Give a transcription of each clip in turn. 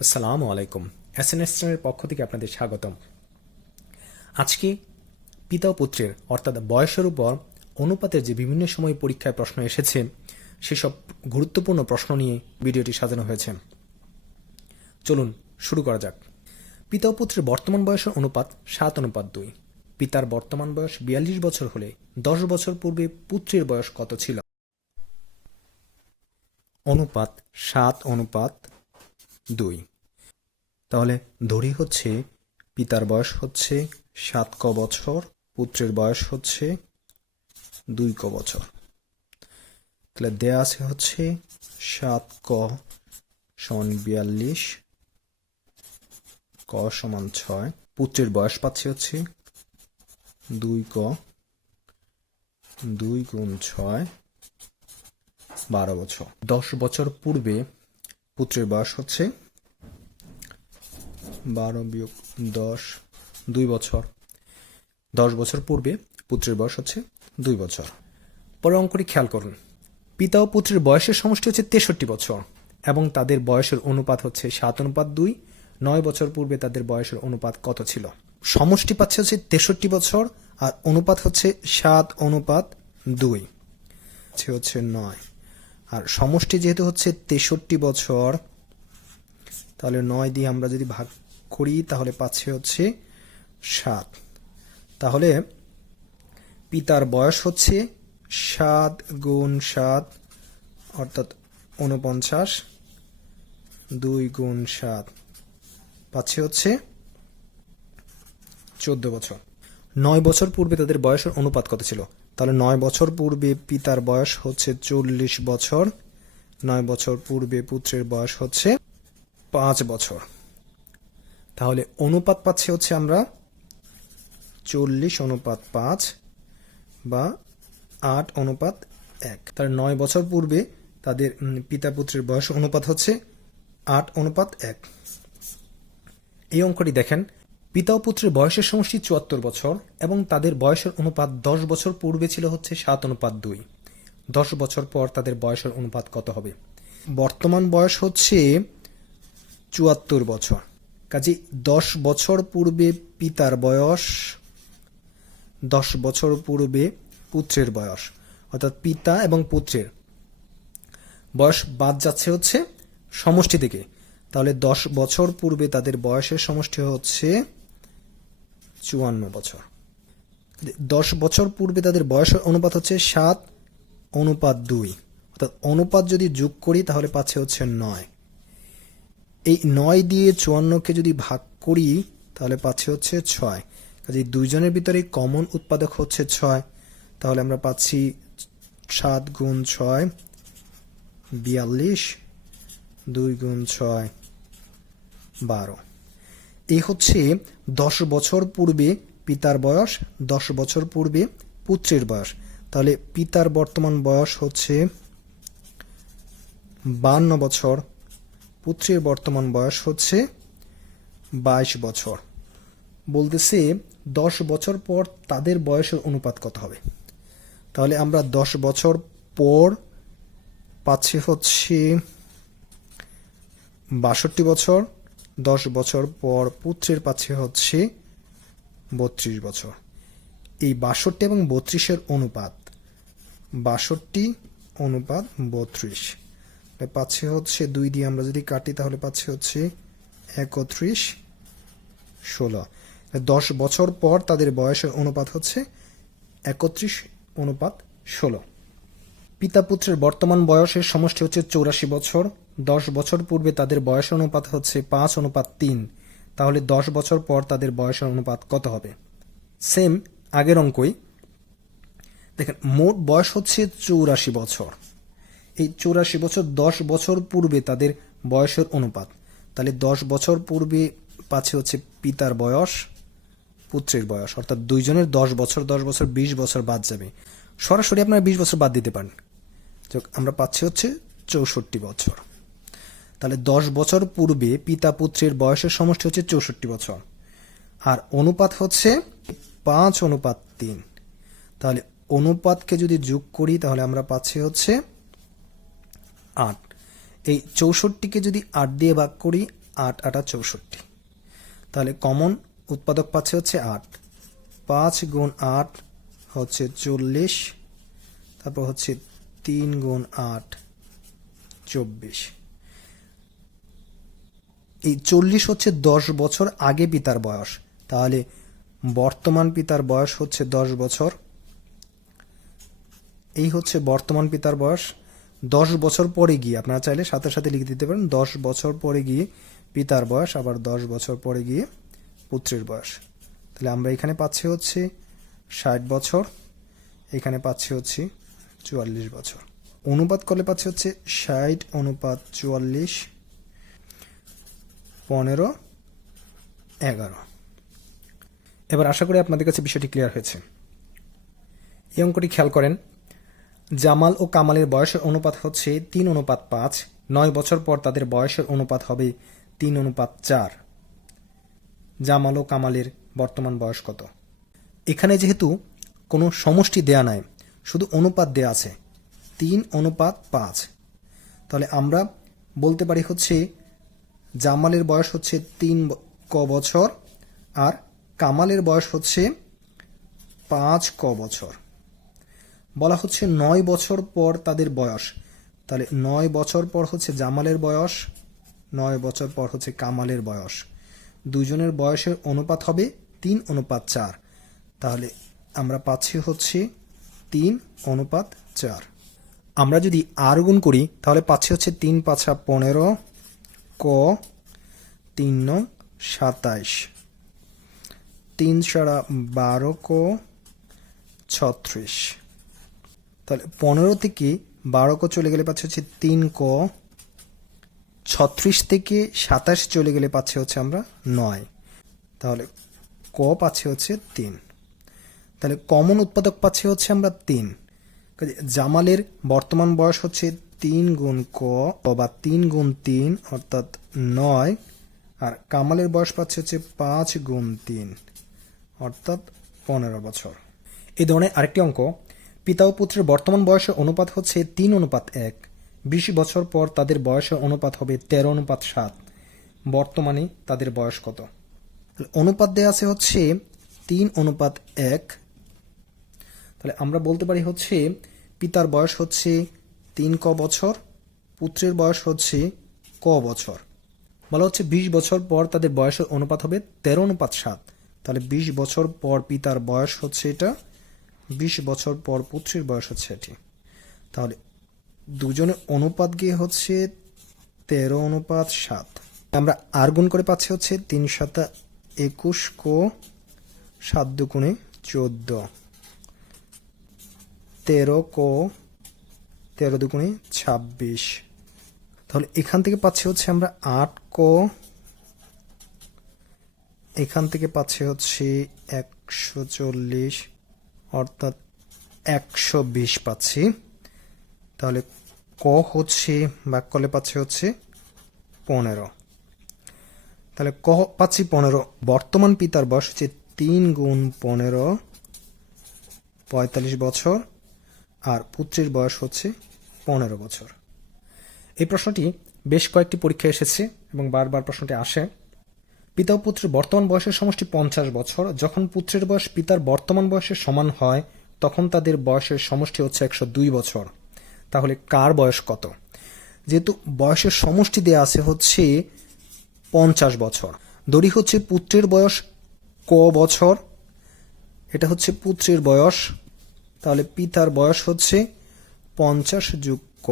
আসসালামু আলাইকুম। এসএনএসের পক্ষ থেকে আপনাদের স্বাগতম। আজকে পিতা ও পুত্রের অর্থাৎ বয়সের উপর অনুপাতের যে বিভিন্ন সময় পরীক্ষায় প্রশ্ন এসেছে সেসব গুরুত্বপূর্ণ প্রশ্ন নিয়ে ভিডিওটি সাজানো হয়েছে। চলুন শুরু করা যাক। পিতা ও পুত্রের বর্তমান বয়সের অনুপাত 7:2। পিতার বর্তমান বয়স 42 বছর হলে 10 বছর পূর্বে পুত্রের বয়স কত ছিল? অনুপাত 7:2। তাহলে ধরি হচ্ছে পিতার বয়স হচ্ছে 7 বছর, পুত্রের বয়স হচ্ছে 2 বছর। তাহলে দেয়া আছে হচ্ছে 7 সমান 42, ক সমান 6, পুত্রের বয়স পাচ্ছি হচ্ছে 2 2 গুণ 6 12 বছর। 10 বছর পূর্বে পুত্রের বয়স হচ্ছে 12 বিয়োগ 10 2 বছর। 10 বছর পূর্বে পুত্রের বয়স হচ্ছে 2 বছর। পরের অঙ্কটি খেয়াল করুন। পিতা ও পুত্রের বয়সের সমষ্টি হচ্ছে 63 বছর এবং তাদের বয়সের অনুপাত হচ্ছে 7:2। 9 বছর পূর্বে তাদের বয়সের অনুপাত কত ছিল? সমষ্টি পাচ্ছে হচ্ছে 63 বছর আর অনুপাত হচ্ছে 7:2, হচ্ছে 9। আর সমষ্টি যেহেতু হচ্ছে 63 বছর, তাহলে 9 দিয়ে আমরা যদি ভাগ করি তাহলে পাচ্ছে হচ্ছে 7। তাহলে পিতার বয়স হচ্ছে 7 গুণ 7 অর্থাৎ 49, 2 গুণ 7 পাচ্ছে হচ্ছে 14 বছর। 9 বছর পূর্বে তাদের বয়সের অনুপাত কত ছিল? তাহলে 9 বছর পূর্বে পিতার বয়স হচ্ছে 40 বছর, 9 বছর পূর্বে পুত্রের বয়স হচ্ছে 5 বছর। তাহলে অনুপাত পাচ্ছি হচ্ছে আমরা 40:5 বা 8:1। তাহলে 9 বছর পূর্বে তাদের পিতা পুত্রের বয়স অনুপাত হচ্ছে 8:1। এই অঙ্কটি দেখেন, পিতা ও পুত্রের বয়সের সমষ্টি 74 বছর এবং তাদের বয়সের অনুপাত 10 বছর পূর্বে ছিল হচ্ছে 7:2। 10 বছর পর তাদের বয়সের অনুপাত কত হবে? বর্তমান বয়স হচ্ছে 74 বছর, কাজে 10 বছর পূর্বে পিতার বয়স, 10 বছর পূর্বে পুত্রের বয়স, অর্থাৎ পিতা এবং পুত্রের বয়স বাদ যাচ্ছে হচ্ছে সমষ্টি থেকে। তাহলে 10 বছর পূর্বে তাদের বয়সের সমষ্টি হচ্ছে 54 বছর। 10 বছর পূর্বে তাদের বয়সের অনুপাত হচ্ছে 7:2, অর্থাৎ অনুপাত যদি যোগ করি তাহলে পাচ্ছে হচ্ছে 9। এই 9 দিয়ে 54কে যদি ভাগ করি তাহলে পাচ্ছে হচ্ছে 6। কাজে দুইজনের ভিতরে কমন উৎপাদক হচ্ছে 6। তাহলে আমরা পাচ্ছি 7 গুণ 6 42, 2 গুণ 6 12। এই হচ্ছে 10 বছর পূর্বে পিতার বয়স, 10 বছর পূর্বে পুত্রের বয়স। তাহলে পিতার বর্তমান বয়স হচ্ছে 52 বছর, পুত্রের বর্তমান বয়স হচ্ছে 22 বছর। বলতেছে 10 বছর পর তাদের বয়সের অনুপাত কত হবে? তাহলে আমরা 10 বছর পর পাচ্ছি হচ্ছে 62 বছর, 10 বছর পর পুত্রের পাচ্ছে হচ্ছে 32 বছর। এই 62 এবং 32-এর অনুপাত 62:32 পাচ্ছে হচ্ছে 2 দিয়ে আমরা যদি কাটি তাহলে পাচ্ছে হচ্ছে 31:16। 10 বছর পর তাদের বয়সের অনুপাত হচ্ছে 31:16। পিতা পুত্রের বর্তমান বয়সের সমষ্টি হচ্ছে 84 বছর। 10 বছর পূর্বে তাদের বয়সের অনুপাত হচ্ছে 5:3। তাহলে 10 বছর পর তাদের বয়সের অনুপাত কত হবে? সেম আগের অঙ্কই দেখেন, মোট বয়স হচ্ছে 84 বছর। এই 84 বছর 10 বছর পূর্বে তাদের বয়সের অনুপাত, তাহলে 10 বছর পূর্বে পাচ্ছে হচ্ছে পিতার বয়স, পুত্রের বয়স, অর্থাৎ দুইজনের 10 বছর 10 বছর 20 বছর বাদ যাবে। সরাসরি আপনারা 20 বছর বাদ দিতে পারেন। আমরা পাচ্ছি হচ্ছে 64 বছর। তাহলে 10 বছর পূর্বে পিতা পুত্রের বয়সের সমষ্টি হচ্ছে 64 বছর আর অনুপাত হচ্ছে 5:3। তাহলে অনুপাতকে যদি যোগ করি তাহলে আমরা পাচ্ছি হচ্ছে 8। এই 64কে যদি 8 দিয়ে ভাগ করি 8 8 64। তাহলে কমন উৎপাদক পাচ্ছে হচ্ছে 8। 5 গুণ 8 হচ্ছে 40, তারপর হচ্ছে 3 গুণ 8 24। এই 40 হচ্ছে 10 বছর আগে পিতার বয়স, তাহলে বর্তমান পিতার বয়স হচ্ছে 10 বছর। এই হচ্ছে বর্তমান পিতার বয়স। 10 বছর পরে গিয়ে আপনারা চাইলে সাথে সাথে লিখে দিতে পারেন 10 বছর পরে গিয়ে পিতার বয়স, আবার 10 বছর পরে গিয়ে পুত্রের বয়স। তাহলে আমরা এখানে পাচ্ছি হচ্ছে 60 বছর, এখানে পাচ্ছি হচ্ছে 44 বছর। অনুপাত করলে পাচ্ছি হচ্ছে 60 অনুপাত 44 15 11। এবার আশা করি আপনাদের কাছে বিষয়টি ক্লিয়ার হয়েছে। এই অঙ্কটি খেয়াল করেন, জামাল ও কামালের বয়সের অনুপাত হচ্ছে 3 অনুপাত 5। 9 বছর পর তাদের বয়সের অনুপাত হবে 3 অনুপাত 4। জামাল ও কামালের বর্তমান বয়স কত? এখানে যেহেতু কোনো সমষ্টি দেয়া নাই, শুধু অনুপাত দেয়া আছে 3 অনুপাত 5, তাহলে আমরা বলতে পারি হচ্ছে জামালের বয়স হচ্ছে 3 ক বছর আর কামালের বয়স হচ্ছে 5 ক বছর। বলা হচ্ছে 9 বছর পর তাদের বয়স, তাহলে 9 বছর পর হচ্ছে জামালের বয়স, 9 বছর পর হচ্ছে কামালের বয়স। দুজনের বয়সের অনুপাত হবে 3 অনুপাত 4, তাহলে আমরা পাচ্ছি হচ্ছে 3 অনুপাত 4। আমরা যদি আর গুণ করি তাহলে পাচ্ছি হচ্ছে 3 5 15 ক 3 9 27, 3 সারা 12 ক 36। তাহলে 15 থেকে 12 ক চলে গেলে পাচ্ছি হচ্ছে 3 ক, 36 থেকে 27 চলে গেলে পাচ্ছি হচ্ছে আমরা 9, তাহলে ক পাচ্ছি হচ্ছে 3। তাহলে কমন উৎপাদক পাচ্ছি হচ্ছে আমরা 3। জামালের বর্তমান বয়স হচ্ছে 3 গুণ ক বা 3 গুণ 3 অর্থাৎ 9, আর কামালের বয়স পাচ্ছে হচ্ছে 5 গুণ 3 অর্থাৎ 15 বছর। এই ধরনের আরেকটি অঙ্ক, পিতা ও পুত্রের বর্তমান বয়সের অনুপাত হচ্ছে 3 অনুপাত 1। 20 বছর পর তাদের বয়সের অনুপাত হবে 13 অনুপাত 7। বর্তমানে তাদের বয়স কত? অনুপাত দেওয়া আছে হচ্ছে 3 অনুপাত 1, তাহলে আমরা বলতে পারি হচ্ছে পিতার বয়স হচ্ছে 3 ক বছর, পুত্রের বয়স হচ্ছে ক বছর। বলা হচ্ছে 20 বছর পর তাদের বয়সের অনুপাত হবে 13 অনুপাত 7, তাহলে 20 বছর পর পিতার বয়স হচ্ছে এটা, 20 বছর পর পুত্রের বয়স হচ্ছে এটি। তাহলে দুজনের অনুপাত গিয়ে হচ্ছে 13 অনুপাত 7। আমরা আর গুণ করে পাচ্ছি হচ্ছে 3 7 21 কো 7 দুগুণে 14, 13 কো 13 দুগুণে 26। তাহলে এখান থেকে পাচ্ছি হচ্ছে আমরা 8 কো, এখান থেকে পাচ্ছি হচ্ছে 140 অর্থাৎ 120 পাচ্ছি। তাহলে ক হচ্ছে ভাগ করলে পাচ্ছি হচ্ছে 15, তাহলে ক পাচ্ছি 15। বর্তমান পিতার বয়স হচ্ছে 3 গুণ 15 45 বছর, আর পুত্রের বয়স হচ্ছে 15 বছর। এই প্রশ্নটি বেশ কয়েকটি পরীক্ষায় এসেছে এবং বারবার প্রশ্নটি আসে। পিতা ও পুত্রের বর্তমান বয়সের সমষ্টি 50 বছর। যখন পুত্রের বয়স পিতার বর্তমান বয়সের সমান হয় তখন তাদের বয়সের সমষ্টি হচ্ছে 102 বছর। তাহলে কার বয়স কত? যেহেতু বয়সের সমষ্টি দেয়া আছে হচ্ছে 50 বছর, ধরি হচ্ছে পুত্রের বয়স ক বছর, এটা হচ্ছে পুত্রের বয়স, তাহলে পিতার বয়স হচ্ছে 50 যোগ ক।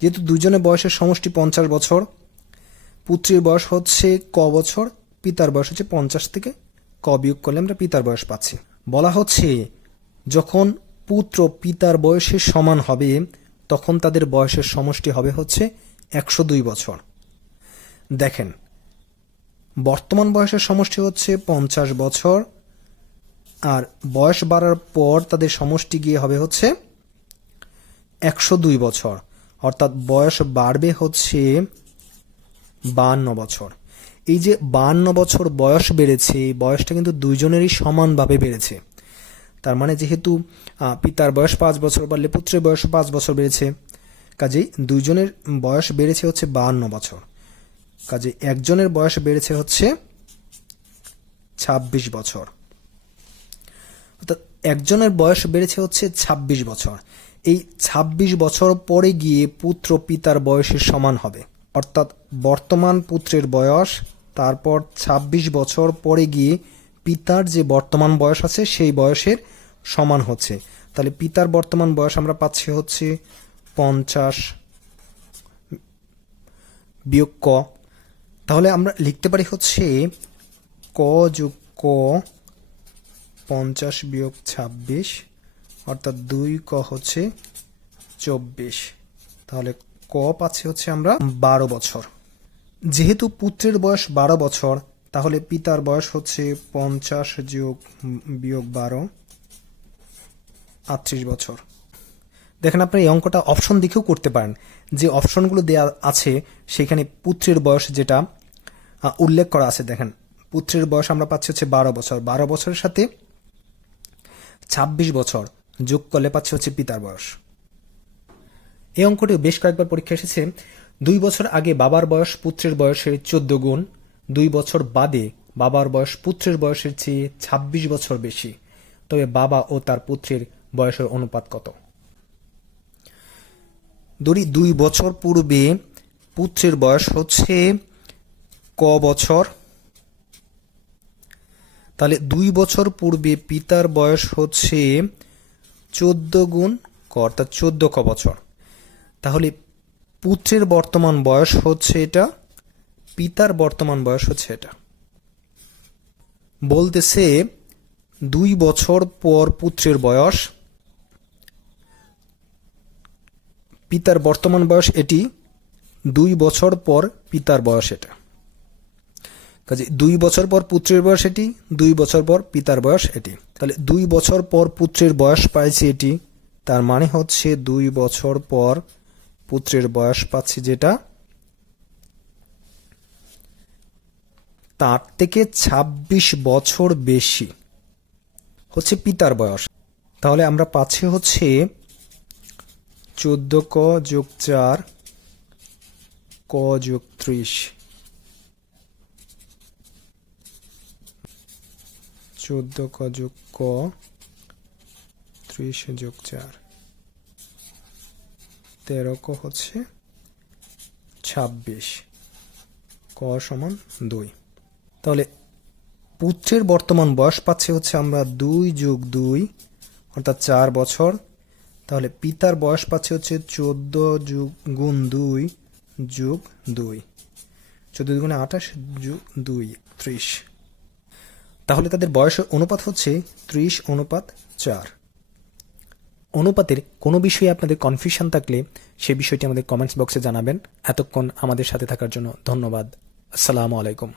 যেহেতু দুজনের বয়সের সমষ্টি 50 বছর, পুত্রের বয়স হচ্ছে ক বছর, পিতার বয়স হচ্ছে 50 থেকে ক বিয়োগ করলে আমরা পিতার বয়স পাচ্ছি। বলা হচ্ছে যখন পুত্র পিতার বয়সের সমান হবে তখন তাদের বয়সের সমষ্টি হবে হচ্ছে 102 বছর। দেখেন বর্তমান বয়সের সমষ্টি হচ্ছে 50 বছর, আর বয়স বাড়ার পর তাদের সমষ্টি গিয়ে হবে হচ্ছে 102 বছর, অর্থাৎ বয়স বাড়বে হচ্ছে 52 বছর। এই যে 52 বছর বয়স বেড়েছে, বয়সটা কিন্তু দুইজনেরই সমানভাবে বেড়েছে। তার মানে যেহেতু পিতার বয়স 5 বছর বাড়লে পুত্রের বয়স 5 বছর বেড়েছে, কাজেই দুইজনের বয়স বেড়েছে হচ্ছে 52 বছর। কাজে একজনের বয়স বেড়েছে হচ্ছে ২৬ বছর, অর্থাৎ একজনের বয়স বেড়েছে হচ্ছে ২৬ বছর। এই ২৬ বছর পরে গিয়ে পুত্র পিতার বয়সের সমান হবে, অর্থাৎ বর্তমান পুত্রের বয়স তারপর ২৬ বছর পরে গিয়ে পিতার যে বর্তমান বয়স আছে সেই বয়সের সমান হচ্ছে। তাহলে পিতার বর্তমান বয়স আমরা পাচ্ছি হচ্ছে ৫০ বিয়োগ ক। তাহলে আমরা লিখতে পারি হচ্ছে ক যোগ ক ৫০ বিয়োগ ২৬, অর্থাৎ ২ ক হচ্ছে ২৪। তাহলে ক পাচ্ছি হচ্ছে আমরা ১২ বছর। যেহেতু পুত্রের বয়স ১২ বছর, তাহলে পিতার বয়স হচ্ছে ৫০ যোগ বিয়োগ ১২, ৩৮ বছর। দেখেন আপনারা এই অঙ্কটা অপশন দেখেও করতে পারেন। যে অপশনগুলো দেওয়া আছে সেখানে পুত্রের বয়স যেটা উল্লেখ করা আছে, দেখেন পুত্রের বয়স আমরা পাচ্ছি হচ্ছে ১২ বছর, ১২ বছরের সাথে ২৬ বছর যোগ করলে পাচ্ছি হচ্ছে পিতার বয়স। এই অঙ্কটি বেশ কয়েকবার পরীক্ষা এসেছে। ২ বছর আগে বাবার বয়স পুত্রের বয়সের ১৪ গুণ, ২ বছর বাদে বাবার বয়স পুত্রের বয়সের চেয়ে ২৬ বছর বেশি, তবে বাবা ও তার পুত্রের বয়সের অনুপাত কত? ধরি ২ বছর পূর্বে পুত্রের বয়স হচ্ছে ক বছর, তাহলে ২ বছর পূর্বে পিতার বয়স হচ্ছে ১৪ গুণ ক, অর্থাৎ ১৪ ক বছর। তাহলে পুত্রের বর্তমান বয়স হচ্ছে এটা, পিতার বর্তমান বয়স হচ্ছে এটা। বলতেছে ২ বছর পর পুত্রের বয়স, পিতার বর্তমান বয়স এটি, ২ বছর পর পিতার বয়স এটা। কাজে ২ বছর পর পুত্রের বয়স এটি, ২ বছর পর পিতার বয়স এটি। তাহলে ২ বছর পর পুত্রের বয়স পাইছি এটি, তার মানে হচ্ছে ২ বছর পর পুত্রের বয়স পাচ্ছি যেটা, তার থেকে ২৬ বছর বেশি হচ্ছে পিতার বয়স। তাহলে আমরা পাচ্ছি হচ্ছে ১৪ ক যোগ ৪ ক যোগ ৩০, ১৪ ক যোগ ক ৩০ যোগ ৪, ১৩ ক হচ্ছে ২৬, ক সমান ২। তাহলে পুত্রের বর্তমান বয়স পাচ্ছি হচ্ছে আমরা ২ যোগ ২, অর্থাৎ ৪ বছর। তাহলে পিতার বয়স পাচ্ছি হচ্ছে ১৪ গুণ ২ যোগ ২, ১৪ গুণে ২৮ যোগ ২, ৩০। তাহলে তাদের বয়সের অনুপাত হচ্ছে ৩০:৪। অনুপাতের কোনো বিষয়ে আপনাদের কনফিউশন থাকলে সে বিষয়টি আমাদের কমেন্টস বক্সে জানাবেন। এতক্ষণ আমাদের সাথে থাকার জন্য ধন্যবাদ। আসসালামু আলাইকুম।